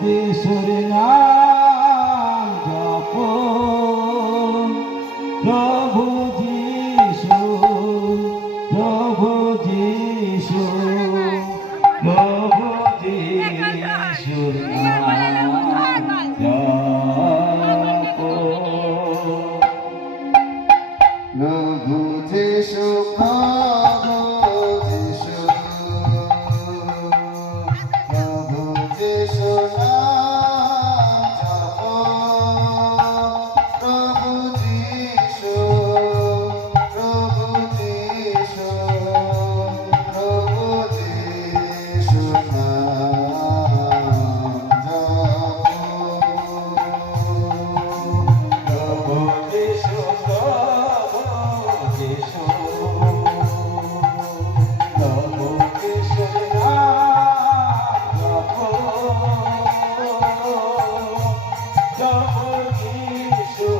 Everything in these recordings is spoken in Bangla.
যিশুর নাম জপো, প্রভু যিশু, প্রভু যিশু, প্রভু যিশুর নাম জপো। প্রভু যিশু, প্রভু যিশু, প্রভু যিশু নাম জপো, প্রভু যিশু, প্রভু যিশু, প্রভু যিশু নাম জপো। প্রভু যিশু, প্রভু যিশুর নাম জপো, প্রভু যিশু,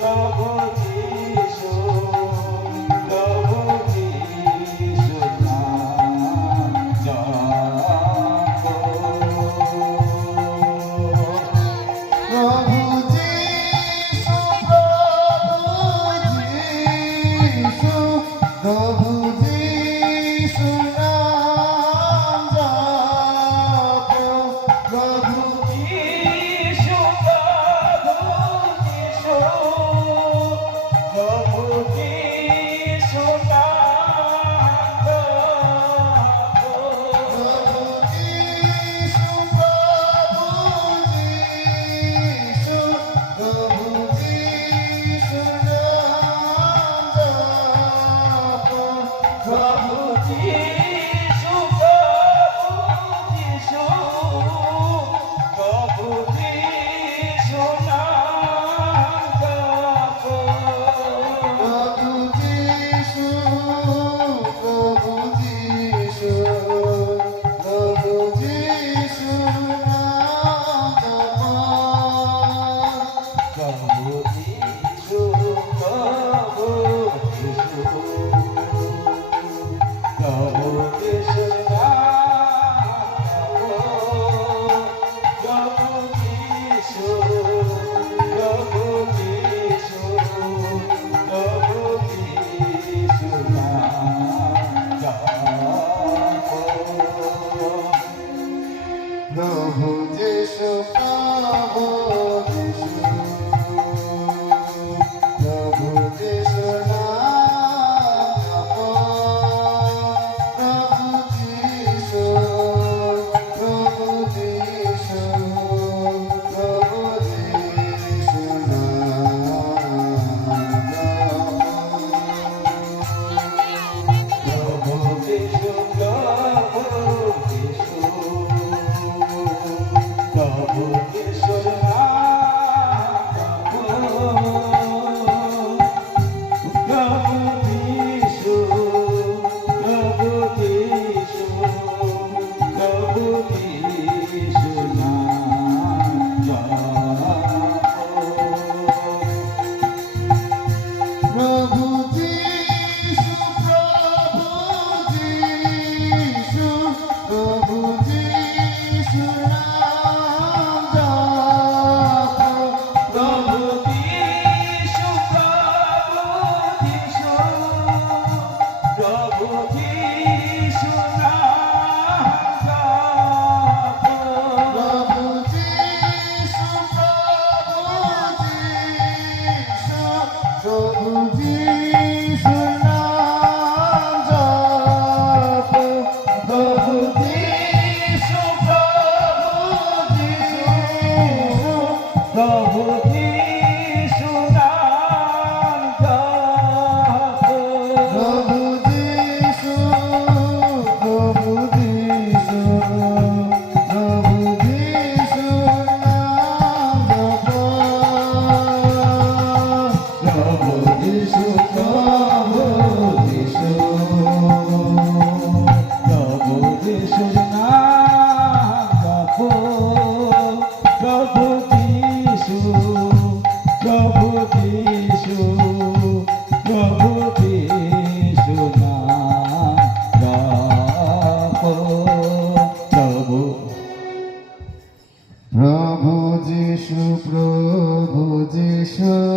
প্রভু যিশু, প্রভু যিশুর নাম জপো। প্রভু যিশু, প্রভু যিশু নাম জপো, প্রভু যিশু, প্রভু যিশু নাম জপো, প্রভু যিশু, প্রভু যিশু, প্রভু যিশু নাম জপো, প্রভু যিশু, প্রভু যিশু নাম জপো, প্রভু যিশু, প্রভু যিশু, প্রভু যিশু নাম জপো। প্রভু যিশু, প্রভু যিশু, প্রভু যিশুর নাম জপো, প্রভু যিশু, প্রভু যিশু, প্রভু যিশুর নাম জপো। প্রভু যিশু, প্রভু যিশু, প্রভু যিশু নাম জপো, প্রভু যিশু, প্রভু যিশু, প্রভু যিশু নাম জপো। প্রভু যিশু, প্রভু যিশু, প্রভু যিশুর নাম প্রভু যিশু